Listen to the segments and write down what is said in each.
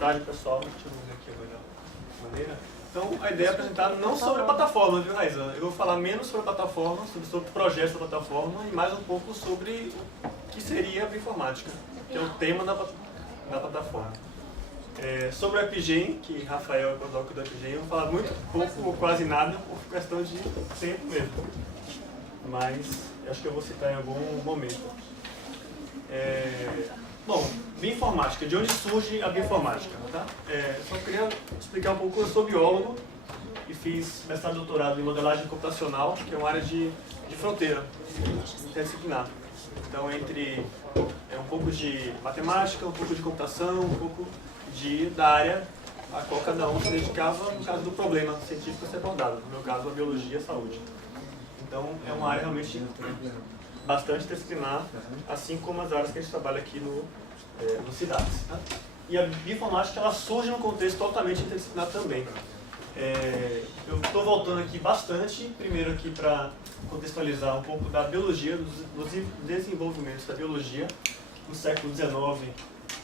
tarde, pessoal. Deixa eu ver aqui a melhor maneira. Então, a ideia é apresentar não sobre a plataforma, viu, Raíza? Eu vou falar menos sobre a plataforma, sobre o projeto da plataforma e mais um pouco sobre o que seria a bioinformática, que é o tema da plataforma. Sobre o AppGen, que Rafael é o prodólogo do AppGen, eu vou falar muito pouco ou quase nada por questão de tempo mesmo. Mas acho que eu vou citar em algum momento. Bom, bioinformática, de onde surge a bioinformática? Tá? Só queria explicar um pouco. Eu sou biólogo e fiz mestrado e doutorado em modelagem computacional, que é uma área de fronteira, interdisciplinar. Então, entre um pouco de matemática, um pouco de computação, um pouco da área a qual cada um se dedicava no caso do problema científico a ser abordado, no meu caso, a biologia e a saúde. Então, é uma área realmente bastante disciplinar, assim como as áreas que a gente trabalha aqui no CIDADS. Tá? E a bioinformática ela surge num contexto totalmente interdisciplinar também. Eu estou voltando aqui bastante, primeiro aqui para contextualizar um pouco da biologia, dos desenvolvimentos da biologia no século XIX.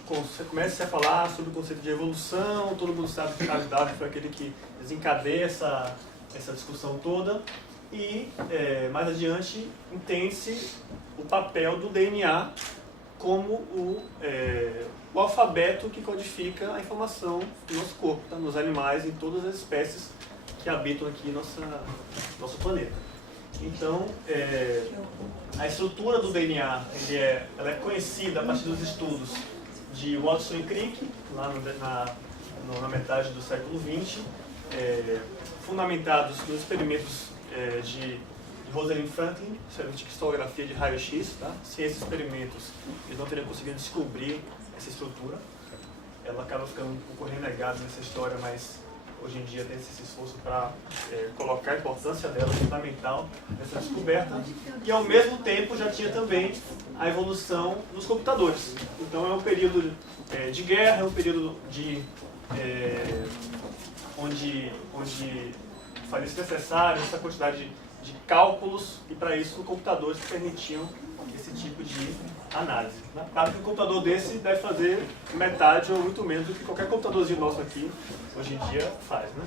Você começa a falar sobre o conceito de evolução, todo mundo sabe que Charles Darwin foi aquele que desencadeia essa discussão toda. E, mais adiante, entende-se o papel do DNA como o alfabeto que codifica a informação do nosso corpo, tá? Nos animais e em todas as espécies que habitam aqui nosso planeta. Então, a estrutura do DNA ela é conhecida a partir dos estudos de Watson e Crick, lá na metade do século XX, fundamentados nos experimentos de Rosalind Franklin, de cristolografia de raio-x. Tá? Sem esses experimentos, eles não teriam conseguido descobrir essa estrutura. Ela acaba ficando um pouco renegada nessa história, mas hoje em dia tem esse esforço para colocar a importância dela fundamental nessa descoberta. E ao mesmo tempo já tinha também a evolução dos computadores. Então é um período de guerra, é um período onde fazia-se necessário essa quantidade de cálculos, e para isso computadores permitiam esse tipo de análise. Claro que um computador desse deve fazer metade ou muito menos do que qualquer computadorzinho nosso aqui hoje em dia faz. Né?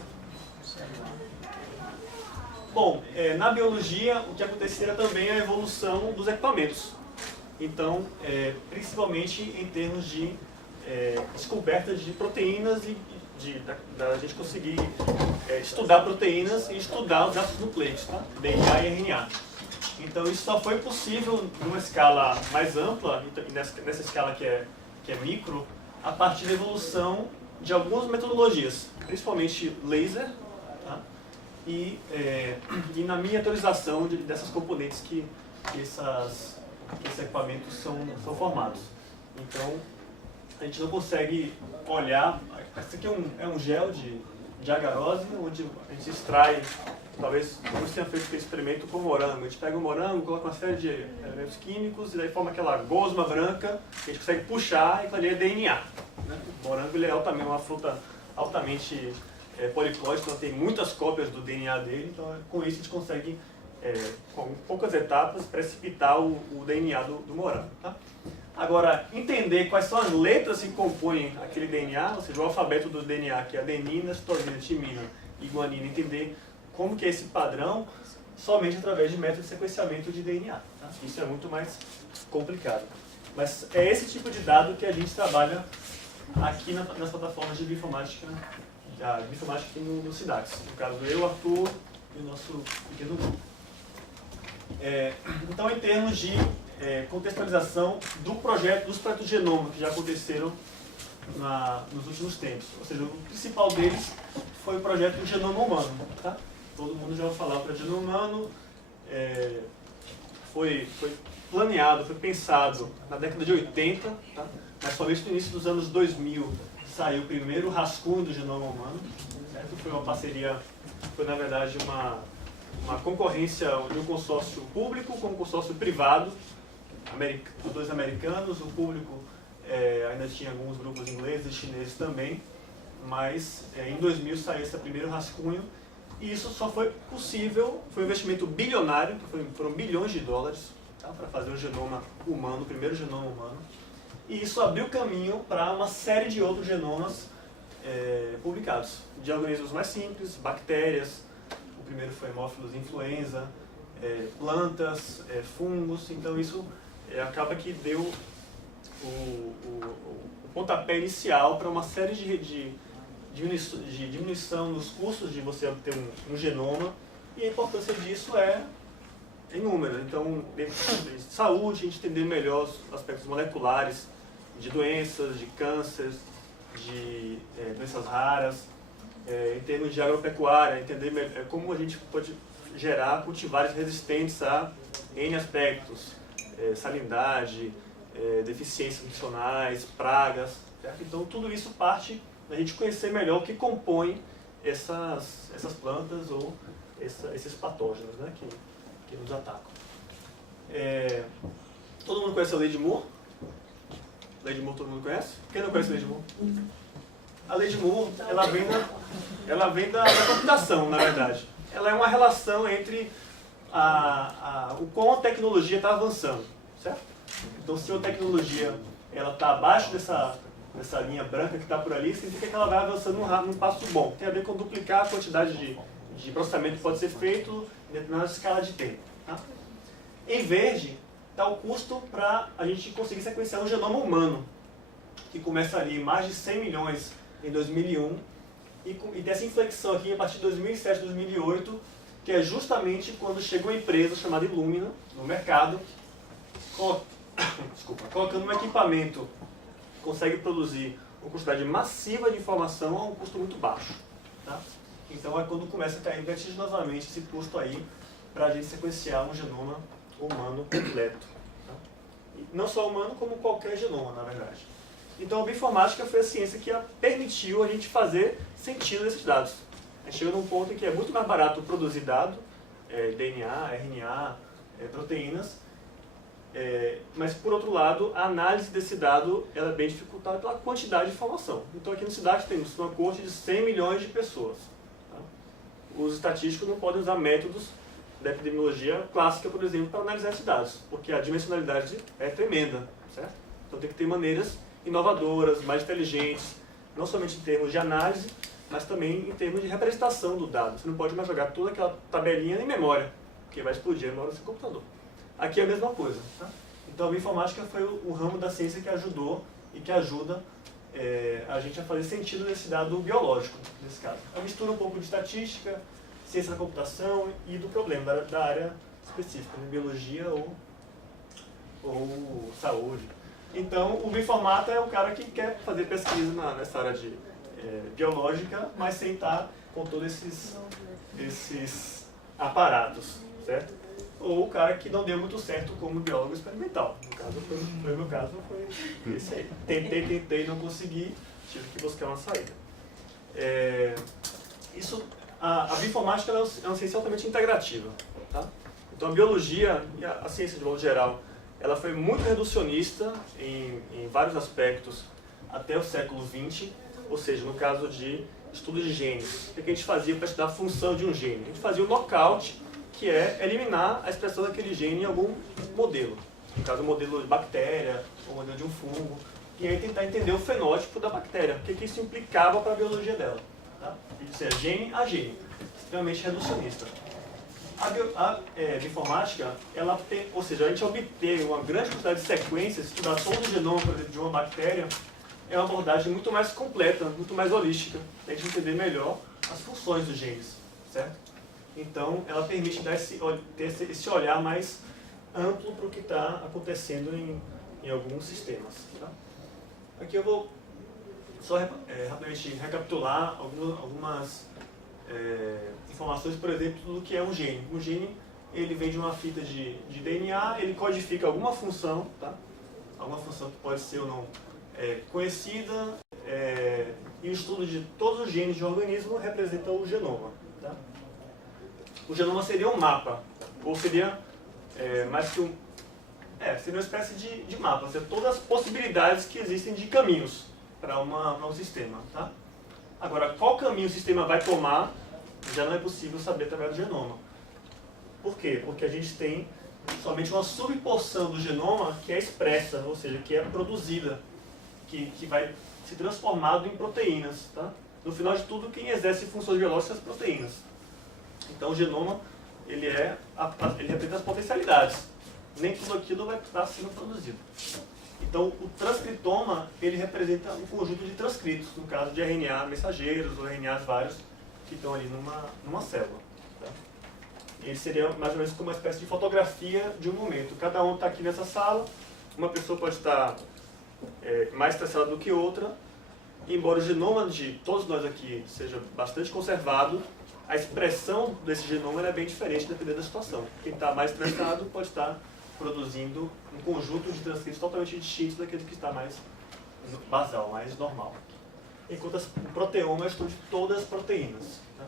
Bom, na biologia o que acontecia também é a evolução dos equipamentos. Então, principalmente em termos de descobertas de proteínas e da gente conseguir estudar proteínas e estudar os ácidos nucleicos, tá? DNA e RNA. Então isso só foi possível numa escala mais ampla, e nessa escala que é micro, a partir da evolução de algumas metodologias, principalmente laser, tá? E na miniaturização dessas componentes que esses equipamentos são formados. Então a gente não consegue olhar. Esse aqui é um gel de agarose, onde a gente extrai, talvez você tenha feito esse experimento com morango. A gente pega o morango, coloca uma série de elementos químicos e daí forma aquela gosma branca que a gente consegue puxar e aquilo ali é DNA. Né? O morango ele é uma fruta altamente poliploide, então tem muitas cópias do DNA dele, então com isso a gente consegue, com poucas etapas, precipitar o DNA do morango. Tá? Agora, entender quais são as letras que compõem aquele DNA, ou seja, o alfabeto do DNA, que é adenina, citosina, timina e guanina, entender como que é esse padrão, somente através de método de sequenciamento de DNA. Tá? Isso é muito mais complicado. Mas é esse tipo de dado que a gente trabalha aqui nas plataformas de bioinformática, aqui no CIDADS. No caso, eu, Arthur e o nosso pequeno grupo. Então, em termos de contextualização dos projetos de genoma que já aconteceram nos últimos tempos. Ou seja, o principal deles foi o projeto do genoma humano. Tá? Todo mundo já ouviu falar do projeto genoma humano. Foi planeado, foi pensado na década de 80, tá? Mas somente no início dos anos 2000 saiu o primeiro rascunho do genoma humano. Certo? Foi uma parceria, foi na verdade uma concorrência de um consórcio público com um consórcio privado, os dois americanos. O público ainda tinha alguns grupos ingleses e chineses também, mas em 2000 saiu esse primeiro rascunho, e isso só foi possível, foi um investimento bilionário, que foram bilhões de dólares, tá, para fazer o genoma humano, o primeiro genoma humano, e isso abriu caminho para uma série de outros genomas publicados, de organismos mais simples, bactérias, o primeiro foi Haemophilus influenza, plantas, fungos, então isso acaba que deu o pontapé inicial para uma série de diminuição nos custos de você obter um genoma, e a importância disso é inúmera. Então, dentro de saúde, a gente entender melhor os aspectos moleculares de doenças, de cânceres, de doenças raras, em termos de agropecuária, entender como a gente pode gerar cultivares resistentes a N aspectos, salinidade, deficiências nutricionais, pragas, certo? Então tudo isso parte da gente conhecer melhor o que compõe essas plantas ou esses patógenos, né, que nos atacam. Todo mundo conhece a lei de Moore? Lei de Moore todo mundo conhece? Quem não conhece a lei de Moore? A lei de Moore, ela vem da computação, na verdade. Ela é uma relação entre o quão a tecnologia está avançando, certo? Então, se a tecnologia está abaixo dessa linha branca que está por ali, significa que ela vai avançando num passo bom. Tem a ver com duplicar a quantidade de processamento que pode ser feito em determinada escala de tempo. Tá? Em verde, está o custo para a gente conseguir sequenciar um genoma humano, que começa ali mais de 100 milhões em 2001, e tem essa inflexão aqui a partir de 2007, 2008, que é justamente quando chega uma empresa chamada Illumina no mercado, colocando um equipamento que consegue produzir uma quantidade massiva de informação a um custo muito baixo. Tá? Então é quando começa a cair vertiginosamente esse custo aí para a gente sequenciar um genoma humano completo. Tá? E não só humano, como qualquer genoma, na verdade. Então a bioinformática foi a ciência que permitiu a gente fazer sentido desses dados. A gente chega num ponto em que é muito mais barato produzir dado, DNA, RNA, proteínas, mas por outro lado, a análise desse dado ela é bem dificultada pela quantidade de informação. Então aqui no CIDAD temos uma corte de 100 milhões de pessoas. Tá? Os estatísticos não podem usar métodos da epidemiologia clássica, por exemplo, para analisar esses dados, porque a dimensionalidade é tremenda, certo? Então tem que ter maneiras inovadoras, mais inteligentes, não somente em termos de análise, mas também em termos de representação do dado. Você não pode mais jogar toda aquela tabelinha em memória, porque vai explodir na hora do seu computador. Aqui é a mesma coisa. Tá? Então a bioinformática foi o ramo da ciência que ajudou e que ajuda a gente a fazer sentido desse dado biológico, nesse caso. Ela mistura um pouco de estatística, ciência da computação e do problema, da área específica, de biologia ou saúde. Então o bioinformata é o cara que quer fazer pesquisa nessa área de biológica, mas sem estar com todos esses aparatos, certo? Ou o cara que não deu muito certo como biólogo experimental. No caso, foi o meu caso, foi esse aí. Tentei, não consegui, tive que buscar uma saída. A bioinformática é uma ciência altamente integrativa. Tá? Então a biologia e a ciência de modo geral, ela foi muito reducionista em vários aspectos até o século XX, ou seja, no caso de estudo de genes. O que a gente fazia para estudar a função de um gene? A gente fazia o knockout, que é eliminar a expressão daquele gene em algum modelo. No caso, o modelo de bactéria, ou modelo de um fungo. E aí tentar entender o fenótipo da bactéria, o que isso implicava para a biologia dela. Tá? Isso é gene a gene, extremamente reducionista. A bioinformática, ou seja, a gente obter uma grande quantidade de sequências, estudar todo o genoma, por exemplo, de uma bactéria, é uma abordagem muito mais completa, muito mais holística, para a gente entender melhor as funções dos genes, certo? Então, ela permite ter esse olhar mais amplo para o que está acontecendo em alguns sistemas. Tá? Aqui eu vou só rapidamente recapitular algumas informações, por exemplo, do que é um gene. Um gene, ele vem de uma fita de DNA, ele codifica alguma função, tá? Alguma função que pode ser ou não conhecida, e o estudo de todos os genes de um organismo representa o genoma. Tá? O genoma seria um mapa, ou seria mais que seria uma espécie de mapa, ou seja, todas as possibilidades que existem de caminhos para um sistema. Tá? Agora, qual caminho o sistema vai tomar, já não é possível saber através do genoma. Por quê? Porque a gente tem somente uma subporção do genoma que é expressa, ou seja, que é produzida. que vai se transformado em proteínas. Tá? No final de tudo, quem exerce funções biológicas são as proteínas. Então o genoma ele representa as potencialidades. Nem tudo aquilo vai estar sendo produzido. Então o transcriptoma ele representa um conjunto de transcritos, no caso de RNA mensageiros ou RNAs vários que estão ali numa célula. Tá? Ele seria mais ou menos como uma espécie de fotografia de um momento. Cada um está aqui nessa sala, uma pessoa pode estar mais estressada do que outra, e embora o genoma de todos nós aqui seja bastante conservado, a expressão desse genoma é bem diferente dependendo da situação. Quem está mais estressado pode estar produzindo um conjunto de transcritos totalmente distintos daquele que está mais basal, mais normal. Enquanto o proteoma é o estudo de todas as proteínas. Tá?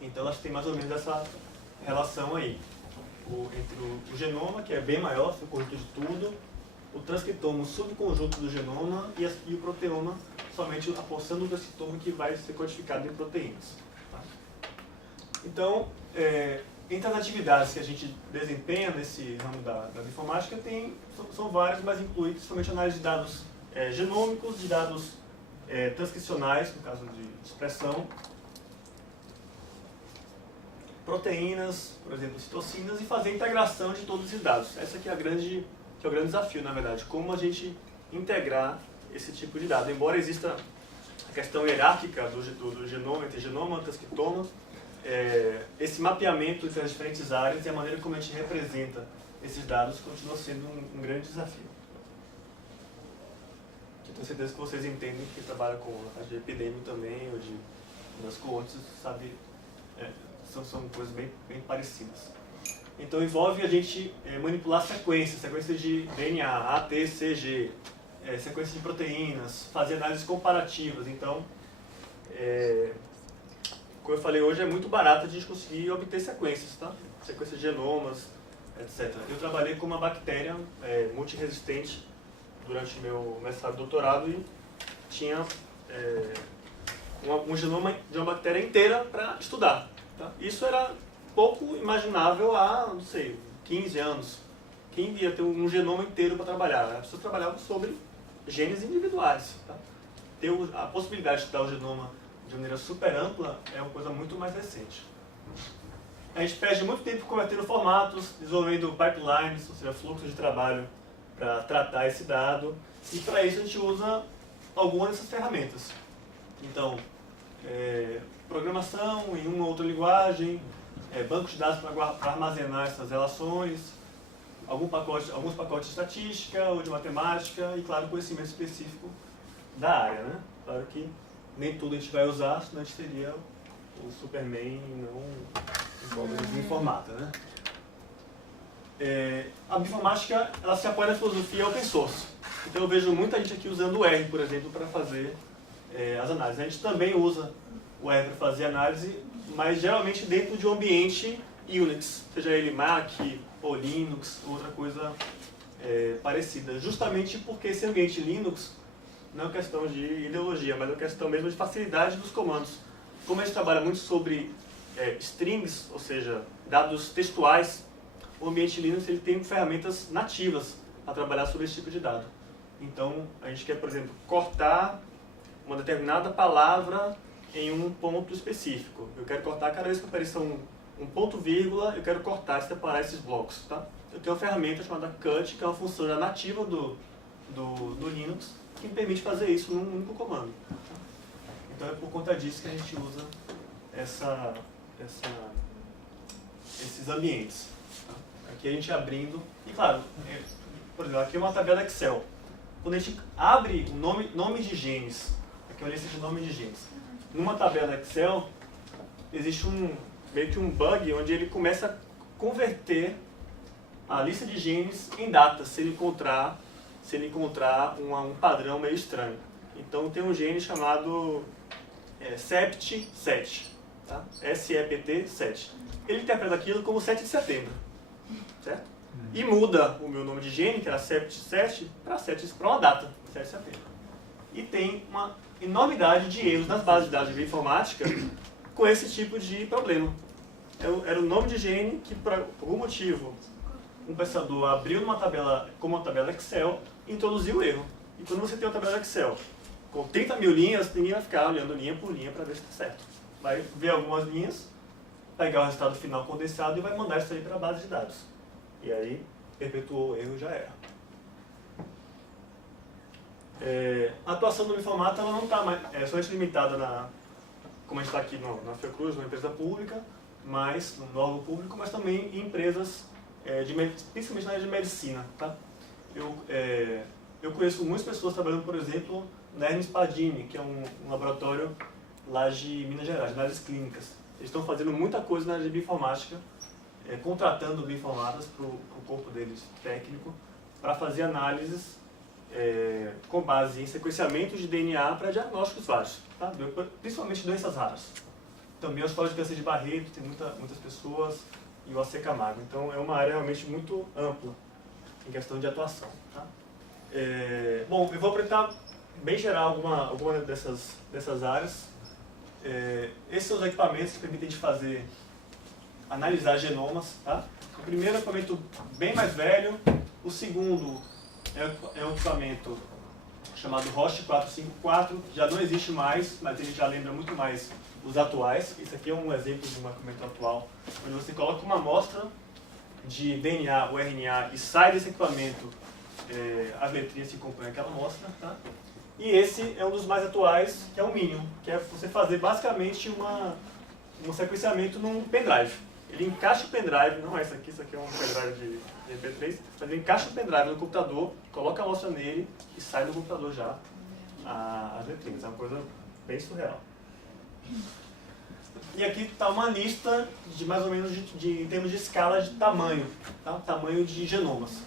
Então elas têm mais ou menos essa relação aí. Entre o genoma, que é bem maior, o conjunto de tudo, o transcriptoma, o subconjunto do genoma, e o proteoma, somente a porção do transcriptoma que vai ser codificado em proteínas. Tá? Então, entre as atividades que a gente desempenha nesse ramo da bioinformática, são várias, mas inclui principalmente a análise de dados genômicos, de dados transcricionais, no caso de expressão, proteínas, por exemplo, citocinas, e fazer a integração de todos esses dados. Esse aqui é o grande desafio, na verdade, como a gente integrar esse tipo de dado. Embora exista a questão hierárquica do genoma, entre genoma e transcriptoma, esse mapeamento entre as diferentes áreas e a maneira como a gente representa esses dados continua sendo um grande desafio. Eu tenho certeza que vocês entendem, que trabalham com a parte de epidemia também, ou das coortes, sabe, são coisas bem parecidas. Então envolve a gente manipular sequências de DNA, AT, CG, sequências de proteínas, fazer análises comparativas. Então, como eu falei hoje, é muito barato a gente conseguir obter sequências, tá? Sequências de genomas, etc. Eu trabalhei com uma bactéria multiresistente durante meu mestrado e doutorado e tinha um genoma de uma bactéria inteira para estudar. Tá? Isso era pouco imaginável há, não sei, 15 anos. Quem ia ter um genoma inteiro para trabalhar? As pessoas trabalhavam sobre genes individuais. Tá? Ter a possibilidade de estudar o genoma de maneira super ampla é uma coisa muito mais recente. A gente perde muito tempo convertendo formatos, desenvolvendo pipelines, ou seja, fluxos de trabalho para tratar esse dado, e para isso a gente usa algumas dessas ferramentas. Então, programação em uma ou outra linguagem, bancos de dados para armazenar essas relações, alguns pacotes de estatística ou de matemática e, claro, conhecimento específico da área. Né? Claro que nem tudo a gente vai usar, senão a gente teria o Superman não bioinformata. Né? A bioinformática ela se apoia na filosofia open source. Então eu vejo muita gente aqui usando o R, por exemplo, para fazer as análises. A gente também usa o R para fazer análise, mas geralmente dentro de um ambiente Unix, seja ele Mac ou Linux, ou outra coisa parecida. Justamente porque esse ambiente Linux não é uma questão de ideologia, mas é uma questão mesmo de facilidade dos comandos. Como a gente trabalha muito sobre strings, ou seja, dados textuais, o ambiente Linux ele tem ferramentas nativas para trabalhar sobre esse tipo de dado. Então, a gente quer, por exemplo, cortar uma determinada palavra em um ponto específico. Eu quero cortar cada vez que apareça um ponto vírgula, eu quero cortar e separar esses blocos. Tá? Eu tenho uma ferramenta chamada cut, que é uma função já nativa do Linux, que me permite fazer isso num único comando. Então é por conta disso que a gente usa esses ambientes. Tá? Aqui a gente abrindo, e claro, por exemplo, aqui é uma tabela Excel. Quando a gente abre o nome de genes, aqui é uma lista de nomes de genes, numa tabela Excel, existe meio que um bug onde ele começa a converter a lista de genes em datas, se ele encontrar um padrão meio estranho. Então tem um gene chamado SEPT7, tá? SEPT7. Ele interpreta aquilo como 7 de setembro, certo? E muda o meu nome de gene, que era SEPT7, para uma data, 7 de setembro. E tem uma enormidade de erros nas bases de dados de bioinformática com esse tipo de problema. Era o nome de gene que, por algum motivo, um pensador abriu como uma tabela Excel e introduziu o erro. E quando você tem uma tabela de Excel com 30 mil linhas, ninguém vai ficar olhando linha por linha para ver se está certo. Vai ver algumas linhas, pegar o resultado final condensado e vai mandar isso aí para a base de dados. E aí, perpetuou o erro, já era. A atuação do Bioinformata ela não está somente limitada como a gente está aqui na Fiocruz, uma empresa pública, mas no órgão público, mas também em empresas, principalmente na área de medicina. Tá? Eu conheço muitas pessoas trabalhando, por exemplo, na Hermes Pardini, que é um laboratório lá de Minas Gerais, nas áreas clínicas. Eles estão fazendo muita coisa na área de bioinformática, contratando bioinformatas para o corpo deles técnico, para fazer análises com base em sequenciamento de DNA para diagnósticos vários, tá? Principalmente doenças raras. Também os códigos de câncer de Barreto, tem muitas pessoas, e o AC Camargo. Então é uma área realmente muito ampla em questão de atuação. Tá? Bom, eu vou apresentar bem geral alguma dessas áreas. Esses são os equipamentos que permitem de fazer, analisar genomas. Tá? O primeiro é um equipamento bem mais velho, o segundo é um equipamento chamado Roche 454, que já não existe mais, mas ele já lembra muito mais os atuais. Esse aqui é um exemplo de um equipamento atual, onde você coloca uma amostra de DNA ou RNA e sai desse equipamento as letrinhas que compõem aquela amostra. Tá? E esse é um dos mais atuais, que é o Minion, que é você fazer basicamente um sequenciamento num pendrive. Ele encaixa o pendrive, não é isso aqui é um pendrive de MP3, mas ele encaixa o pendrive no computador, coloca a amostra nele e sai do computador já as letrinhas. É uma coisa bem surreal. E aqui está uma lista de mais ou menos em termos de escala de tamanho, tá? Tamanho de genomas.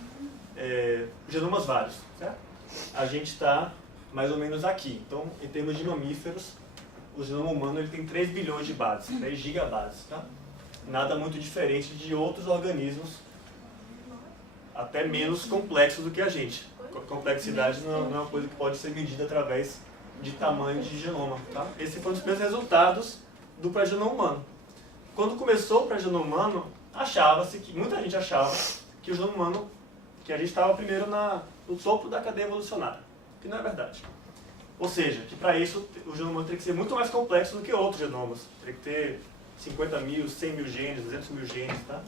Genomas vários, certo? A gente está mais ou menos aqui. Então, em termos de mamíferos, o genoma humano ele tem 3 bilhões de bases, 3 gigabases, tá? Nada muito diferente de outros organismos, até menos complexos do que a gente. Complexidade não é uma coisa que pode ser medida através de tamanho de genoma. Tá? Esse foi um dos primeiros resultados do pré-genoma humano. Quando começou o pré-genoma humano, muita gente achava que o genoma humano, que a gente estava primeiro no topo da cadeia evolucionária, que não é verdade. Ou seja, que para isso o genoma humano teria que ser muito mais complexo do que outros genomas. Teria que ter 50 mil, 100 mil genes, 200 mil genes, tá?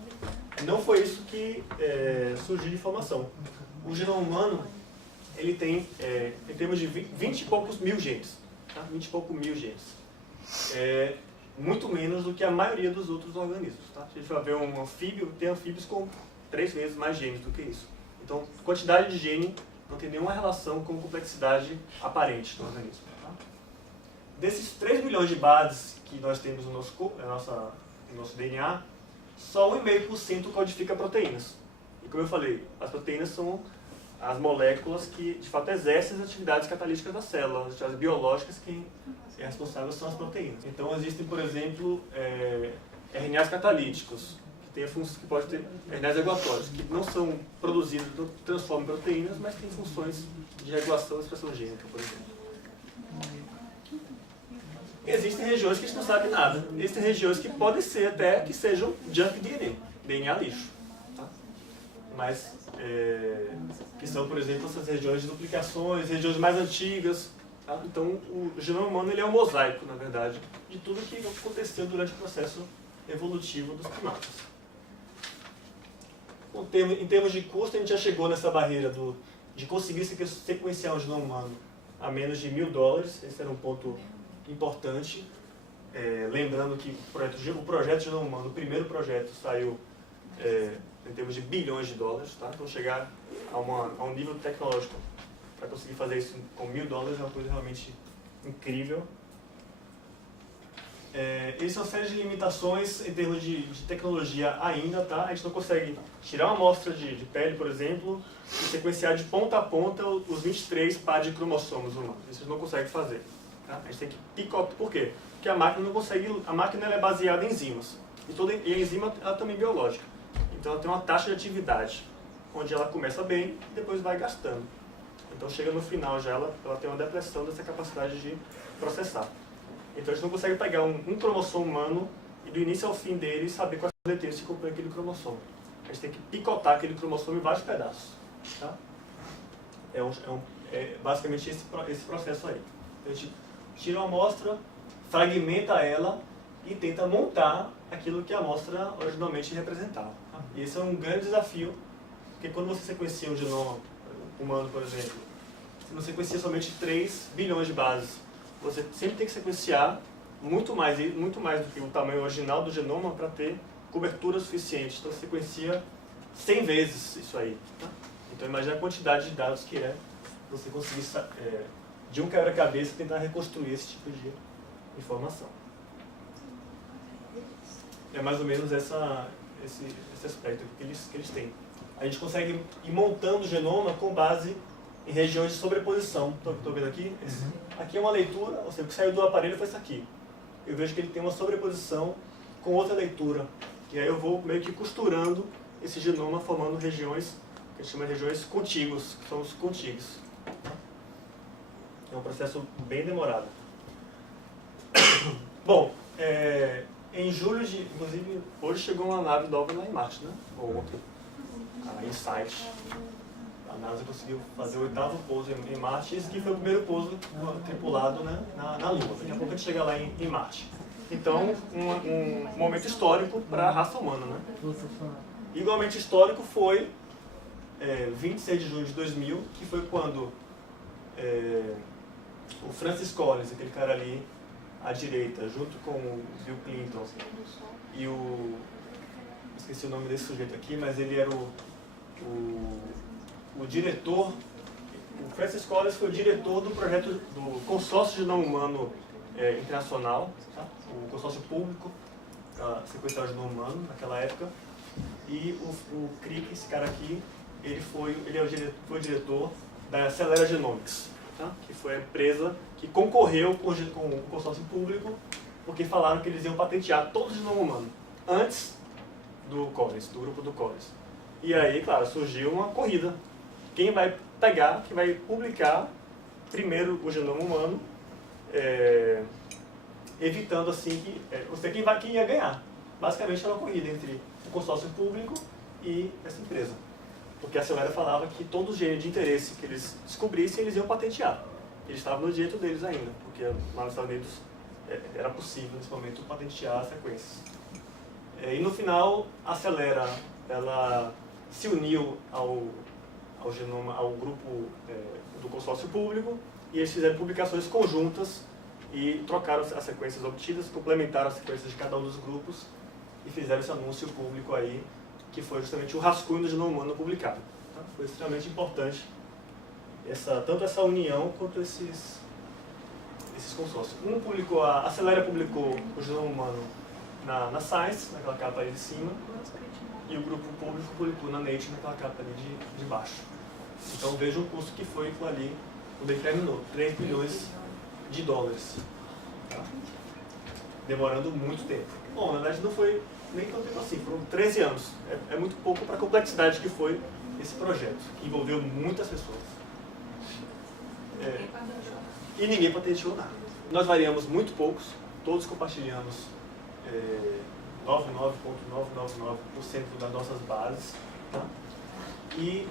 Não foi isso que surgiu de informação. O genoma humano, ele tem, em termos de 20 e poucos mil genes, tá? 20 e poucos mil genes. Muito menos do que a maioria dos outros organismos, tá? Se a gente for ver um anfíbio, tem anfíbios com 3 vezes mais genes do que isso. Então, quantidade de gene não tem nenhuma relação com complexidade aparente do organismo. Tá? Desses 3 bilhões de bases que nós temos no nosso DNA, só 1,5% codifica proteínas. E como eu falei, as proteínas são as moléculas que de fato exercem as atividades catalíticas da célula, as atividades biológicas que responsáveis são as proteínas. Então existem, por exemplo, RNAs catalíticos, que podem ter RNAs regulatórios, que não são produzidos, não transformam em proteínas, mas têm funções de regulação da expressão gênica, por exemplo. Existem regiões que a gente não sabe nada. Existem regiões que podem ser até que sejam junk DNA, DNA lixo. Tá? Mas, que são, por exemplo, essas regiões de duplicações, regiões mais antigas. Tá? Então, o genoma humano ele é um mosaico, na verdade, de tudo que aconteceu durante o processo evolutivo dos primatas. Em termos de custo, a gente já chegou nessa barreira de conseguir sequenciar um genoma humano a menos de $1.000. Esse era um ponto importante, lembrando que o projeto Genoma Humano, o primeiro projeto, saiu em termos de bilhões de dólares, tá? Então chegar a um nível tecnológico para conseguir fazer isso com $1.000 é uma coisa realmente incrível. Existem uma série de limitações em termos de tecnologia ainda, tá? A gente não consegue tirar uma amostra de pele, por exemplo, e sequenciar de ponta a ponta os 23 pares de cromossomos humanos. Isso a gente não consegue fazer. Tá? A gente tem que picotar. Por quê? Porque a máquina não consegue. A máquina ela é baseada em enzimas. E a enzima ela também é biológica. Então ela tem uma taxa de atividade, onde ela começa bem e depois vai gastando. Então chega no final já ela tem uma depressão dessa capacidade de processar. Então a gente não consegue pegar um cromossomo humano e do início ao fim dele saber quais letrinhas que compõem aquele cromossomo. A gente tem que picotar aquele cromossomo em vários pedaços. Tá? é basicamente esse processo aí. A gente tira uma amostra, fragmenta ela e tenta montar aquilo que a amostra originalmente representava. E esse é um grande desafio, porque quando você sequencia um genoma humano, por exemplo, você não sequencia somente 3 bilhões de bases. Você sempre tem que sequenciar muito mais do que o tamanho original do genoma para ter cobertura suficiente. Então você sequencia 100 vezes isso aí. Tá? Então imagina a quantidade de dados que é você conseguir, de um quebra-cabeça, tentar reconstruir esse tipo de informação. É mais ou menos esse aspecto que eles têm. A gente consegue ir montando o genoma com base em regiões de sobreposição. Estou vendo aqui? Aqui é uma leitura, ou seja, o que saiu do aparelho foi isso aqui. Eu vejo que ele tem uma sobreposição com outra leitura. E aí eu vou meio que costurando esse genoma, formando regiões, que a gente chama de regiões contíguas, que são os contíguos. É um processo bem demorado. Bom, em julho inclusive, hoje chegou uma nave nova lá em Marte, né? Ou ontem. A InSight. A NASA conseguiu fazer o 8º pouso em Marte. Esse aqui foi o primeiro pouso tripulado, né, na Lua. Daqui a pouco a gente chega lá em Marte. Então, um momento histórico para a raça humana, né? Igualmente histórico foi 26 de junho de 2000, que foi quando o Francis Collins, aquele cara ali à direita, junto com o Bill Clinton e esqueci o nome desse sujeito aqui, mas ele era o diretor. O Francis Collins foi o diretor do projeto do Consórcio de Genoma Humano Internacional, tá? O consórcio público para sequenciar o genoma humano naquela época. E o Crick, esse cara aqui, ele foi o diretor da Acelera Genomics, tá? Que foi a empresa que concorreu com o consórcio público, porque falaram que eles iam patentear todo o genoma humano antes do Collins, do grupo do Collins. E aí, claro, surgiu uma corrida. Quem vai pegar, quem vai publicar primeiro o genoma humano, evitando assim que quem ia ganhar. Basicamente era uma corrida entre o consórcio público e essa empresa. Porque a Acelera falava que todo o gênero de interesse que eles descobrissem, eles iam patentear. Eles estavam no direito deles ainda, porque lá nos Estados Unidos era possível, nesse momento, patentear as sequências. E no final, a Acelera ela se uniu ao grupo do consórcio público, e eles fizeram publicações conjuntas e trocaram as sequências obtidas, complementaram as sequências de cada um dos grupos e fizeram esse anúncio público aí, que foi justamente o rascunho do genoma humano publicado. Tá? Foi extremamente importante tanto essa união quanto esses consórcios. A Acelera publicou o genoma humano na Science, naquela capa ali de cima, e o grupo público publicou na Nature, naquela capa ali de baixo. Então veja o custo que foi aquilo ali, quando ele terminou, 3 bilhões de dólares. Tá? Demorando muito tempo. Bom, na verdade não foi nem tanto tempo assim, foram 13 anos. É muito pouco para a complexidade que foi esse projeto, que envolveu muitas pessoas. E ninguém patenteou nada. Nós variamos muito poucos, todos compartilhamos 99,999% das nossas bases. Tá? E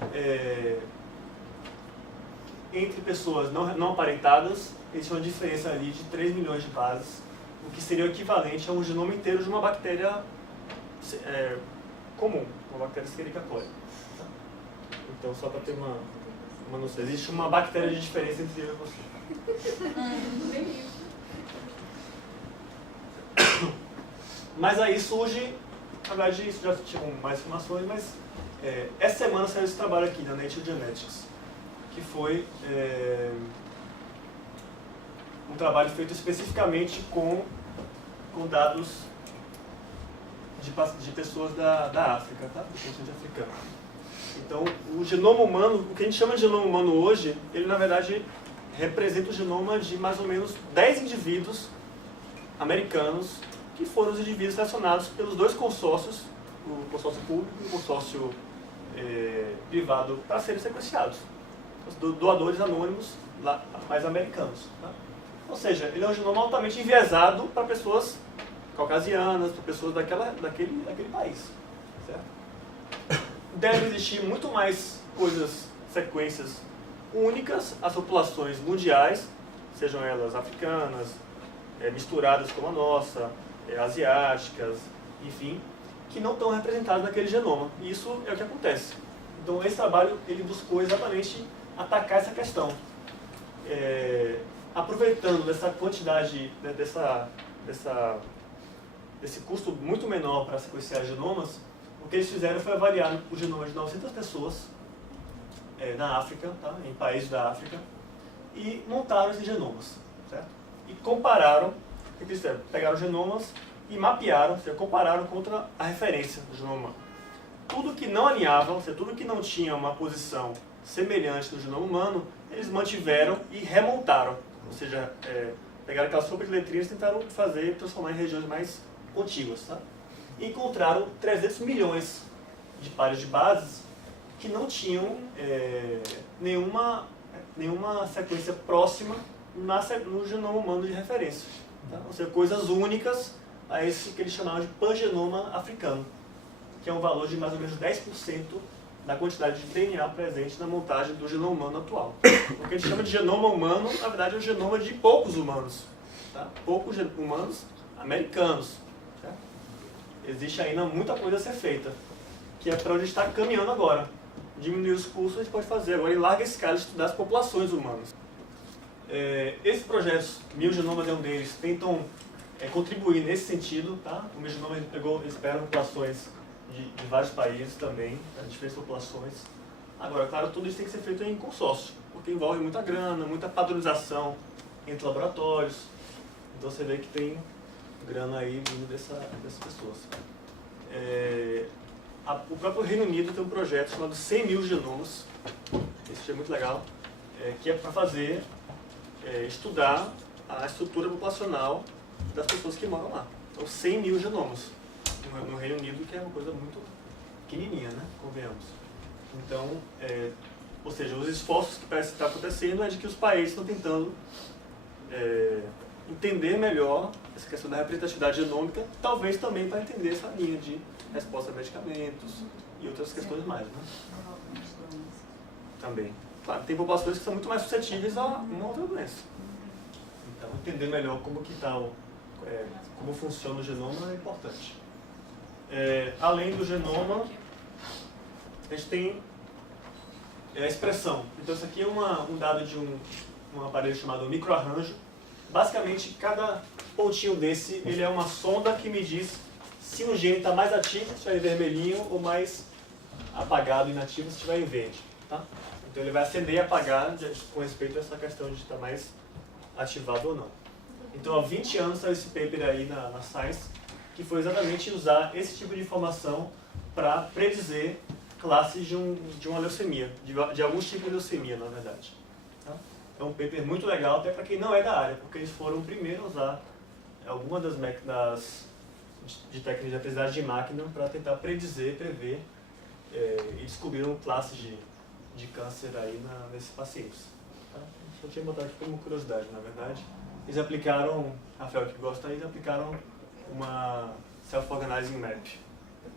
entre pessoas não aparentadas, existe uma diferença ali de 3 milhões de bases, o que seria o equivalente a um genoma inteiro de uma bactéria comum, uma bactéria Escherichia coli. Tá? Então, só para ter uma noção, existe uma bactéria de diferença entre eu e você. Mas aí surge, na verdade isso já tinham mais informações, mas essa semana saiu esse trabalho aqui na Nature Genetics, que foi um trabalho feito especificamente com dados de pessoas da África, tá? Do continente africano. Então, o genoma humano, o que a gente chama de genoma humano hoje, ele na verdade representa o genoma de mais ou menos 10 indivíduos americanos, que foram os indivíduos selecionados pelos dois consórcios, o consórcio público e o consórcio privado, para serem sequenciados. Os doadores anônimos, mais americanos. Tá? Ou seja, ele é um genoma altamente enviesado para pessoas caucasianas, para pessoas daquele país. Certo? Deve existir muito mais sequências únicas às populações mundiais, sejam elas africanas, misturadas como a nossa, asiáticas, enfim, que não estão representadas naquele genoma. E isso é o que acontece. Então esse trabalho ele buscou exatamente atacar essa questão. Aproveitando dessa quantidade, né, desse custo muito menor para sequenciar genomas, o que eles fizeram foi avaliar o genoma de 900 pessoas na África, tá? Em países da África, e montaram esses genomas, certo? E compararam, o que eles fizeram? Pegaram genomas e mapearam, ou seja, compararam contra a referência do genoma humano. Tudo que não alinhava, ou seja, tudo que não tinha uma posição semelhante no genoma humano, eles mantiveram e remontaram, ou seja, pegaram aquelas sopas de letrinhas e tentaram transformar em regiões mais contíguas, tá? E encontraram 300 milhões de pares de bases que não tinham nenhuma sequência próxima no genoma humano de referência. Tá? Ou seja, coisas únicas a esse que eles chamavam de pangenoma africano, que é um valor de mais ou menos 10% da quantidade de DNA presente na montagem do genoma humano atual. O que a gente chama de genoma humano, na verdade, é o genoma de poucos humanos. Tá? Poucos humanos americanos. Tá? Existe ainda muita coisa a ser feita, que é para onde a gente está caminhando agora. Diminuir os custos a gente pode fazer agora em larga escala, estudar as populações humanas. Esses projetos, Mil Genomas é um deles, tentam contribuir nesse sentido. Tá? O Mil Genomas eles pegaram populações de vários países também, tá? Diferentes populações. Agora, claro, tudo isso tem que ser feito em consórcio, porque envolve muita grana, muita padronização entre laboratórios. Então você vê que tem grana aí vindo dessas pessoas. O próprio Reino Unido tem um projeto chamado 100 mil genomas, esse é muito legal, que é para fazer, estudar a estrutura populacional das pessoas que moram lá. Então 100 mil genomas no Reino Unido, que é uma coisa muito pequenininha, né? Convenhamos. Então, ou seja, os esforços que parece estar acontecendo é de que os países estão tentando entender melhor essa questão da representatividade genômica, talvez também para entender essa linha de resposta a medicamentos e outras questões mais, né? Também. Claro, tem populações que são muito mais suscetíveis a uma outra doença. Então, entender melhor como que está como funciona o genoma é importante. Além do genoma, a gente tem a expressão. Então, isso aqui é um dado de um aparelho chamado microarranjo. Basicamente, cada pontinho desse ele é uma sonda que me diz se um gene está mais ativo, se estiver em vermelhinho, ou mais apagado, inativo, se estiver em verde. Tá? Então ele vai acender e apagar com respeito a essa questão de estar mais ativado ou não. Então há 20 anos saiu esse paper aí na Science, que foi exatamente usar esse tipo de informação para predizer classes de uma leucemia, de alguns tipos de leucemia, na verdade. Tá? É um paper muito legal, até para quem não é da área, porque eles foram primeiro a usar alguma das técnicas de aprendizagem de máquina para tentar predizer, prever e descobriram classes de câncer aí nesses pacientes. Tá? Só tinha botado aqui como curiosidade, na verdade. Eles aplicaram, Rafael que gosta aí, eles aplicaram uma Self-Organizing Map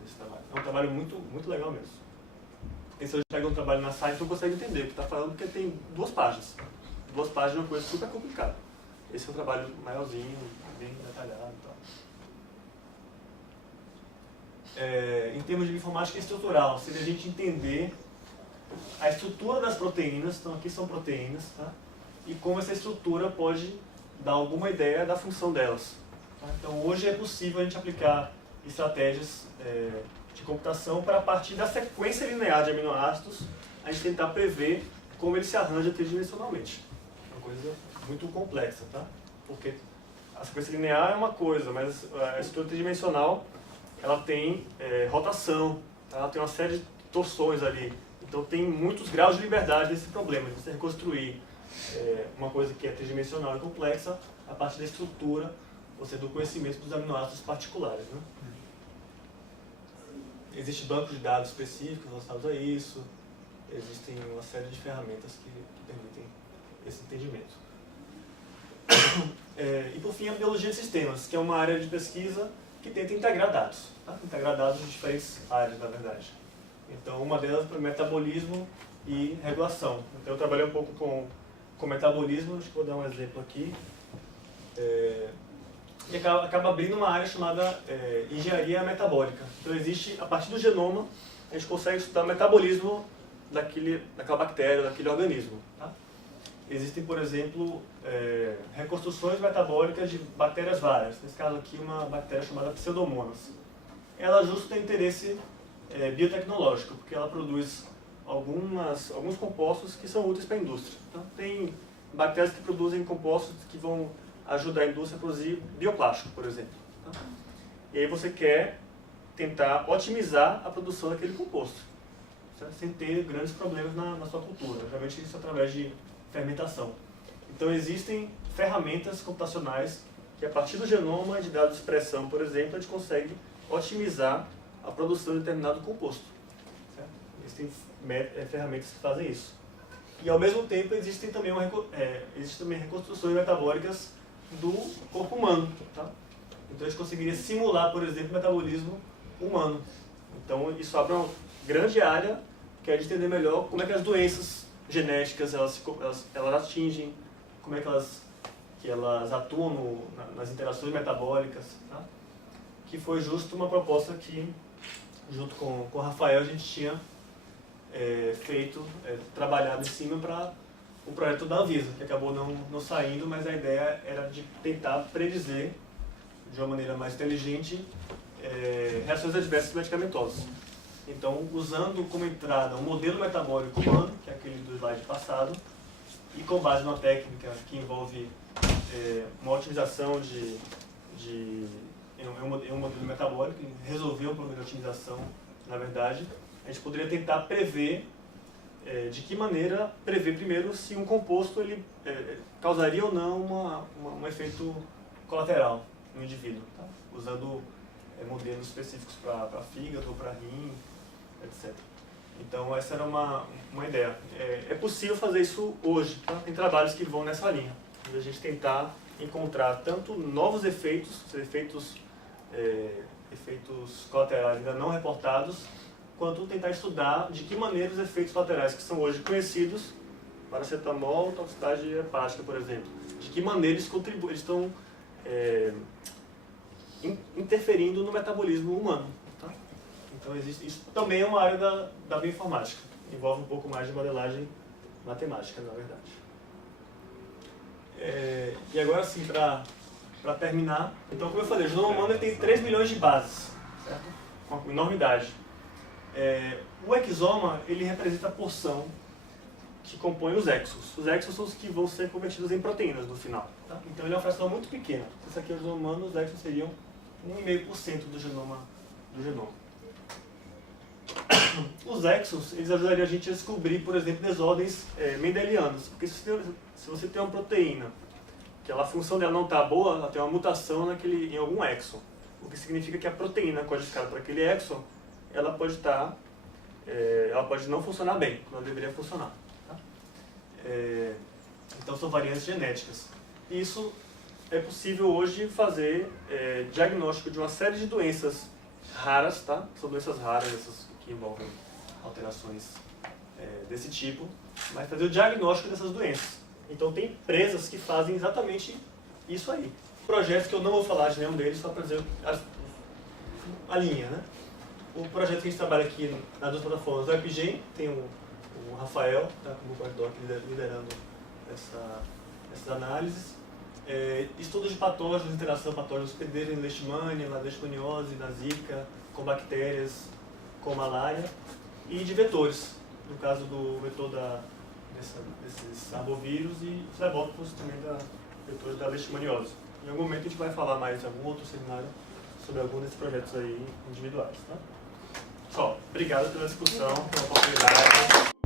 nesse trabalho. É um trabalho muito, muito legal mesmo. Porque se a gente pega um trabalho na Science, não consegue entender o que está falando, porque tem 2 páginas. 2 páginas é uma coisa super complicada. Esse é um trabalho maiorzinho, bem detalhado e tal. Em termos de informática estrutural, seria a gente entender a estrutura das proteínas, então aqui são proteínas, tá? E como essa estrutura pode dar alguma ideia da função delas. Tá? Então hoje é possível a gente aplicar estratégias de computação para, a partir da sequência linear de aminoácidos, a gente tentar prever como ele se arranja tridimensionalmente. É uma coisa muito complexa, tá? Porque a sequência linear é uma coisa, mas a estrutura tridimensional ela tem rotação, tá? Ela tem uma série de torções ali. Então tem muitos graus de liberdade nesse problema, de você reconstruir uma coisa que é tridimensional e complexa a partir da estrutura, ou seja, do conhecimento dos aminoácidos particulares. Né? Existe banco de dados específicos relacionados a isso, existem uma série de ferramentas que permitem esse entendimento. E por fim, a biologia de sistemas, que é uma área de pesquisa que tenta integrar dados, tá? Integrar dados de diferentes áreas, na verdade. Então, uma delas é o metabolismo e regulação. Então eu trabalhei um pouco com metabolismo, acho que vou dar um exemplo aqui. E acaba abrindo uma área chamada engenharia metabólica. Então existe, a partir do genoma, a gente consegue estudar o metabolismo daquela bactéria, daquele organismo. Tá? Existem, por exemplo, reconstruções metabólicas de bactérias várias. Nesse caso aqui, uma bactéria chamada Pseudomonas. Ela justo tem interesse biotecnológico, porque ela produz alguns compostos que são úteis para a indústria. Então, tem bactérias que produzem compostos que vão ajudar a indústria a produzir bioplástico, por exemplo. Tá? E aí você quer tentar otimizar a produção daquele composto, certo? Sem ter grandes problemas na sua cultura. Geralmente isso através de fermentação. Então existem ferramentas computacionais que a partir do genoma de dados de expressão, por exemplo, a gente consegue otimizar a produção de determinado composto. Certo? Existem ferramentas que fazem isso. E ao mesmo tempo existem também reconstruções metabólicas do corpo humano. Tá? Então a gente conseguiria simular, por exemplo, o metabolismo humano. Então isso abre uma grande área que é de entender melhor como é que as doenças genéticas elas atingem, como é que elas atuam nas interações metabólicas. Tá? Que foi justo uma proposta que, junto com o Rafael, a gente tinha trabalhado em cima para o projeto da Anvisa, que acabou não saindo, mas a ideia era de tentar predizer, de uma maneira mais inteligente, reações adversas medicamentosas. Então, usando como entrada um modelo metabólico humano, que é aquele do slide passado, e com base numa técnica que envolve uma otimização em um modelo metabólico, resolver um problema de otimização, na verdade, a gente poderia tentar prever de que maneira prever primeiro se um composto ele causaria ou não um efeito colateral no indivíduo, tá? Usando modelos específicos para fígado, para rim, etc. Então essa era uma ideia. É possível fazer isso hoje, tá? Tem trabalhos que vão nessa linha, de a gente tentar encontrar tanto novos efeitos colaterais ainda não reportados, quanto tentar estudar de que maneira os efeitos colaterais que são hoje conhecidos, paracetamol, toxicidade hepática, por exemplo, de que maneira eles estão interferindo no metabolismo humano. Tá? Então isso também é uma área da bioinformática, envolve um pouco mais de modelagem matemática, na verdade. E agora sim, para terminar, então como eu falei, o genoma humano tem 3 milhões de bases, certo? Uma enormidade. O exoma ele representa a porção que compõe os exons. Os exons são os que vão ser convertidos em proteínas no final. Tá? Então ele é uma fração muito pequena. Se esse aqui é o genoma humano, os exons seriam 1,5% do genoma. Os exons eles ajudariam a gente a descobrir, por exemplo, desordens mendelianas. Porque se você tem uma proteína que a função dela não está boa, ela tem uma mutação em algum exon. O que significa que a proteína codificada para aquele exon ela pode não funcionar bem, como ela deveria funcionar. Tá? Então são variantes genéticas. Isso é possível hoje fazer diagnóstico de uma série de doenças raras, tá? São doenças raras, essas que envolvem alterações desse tipo, mas fazer o diagnóstico dessas doenças. Então tem empresas que fazem exatamente isso aí. Projetos que eu não vou falar de nenhum deles, só para dizer a linha, né? O projeto que a gente trabalha aqui nas duas plataformas, o EpiGen, tem o Rafael, tá, como pós-doc liderando essas análises. Estudos de patógenos, interação patógenos, hospedeiro em leishmania, na leishmaniose, na zika, com bactérias, com malária, e de vetores, no caso do vetor desses arbovírus e flebótopus também vetores da leishmaniose. Em algum momento a gente vai falar mais em algum outro seminário sobre algum desses projetos aí individuais. Tá? Obrigado pela discussão, pela oportunidade.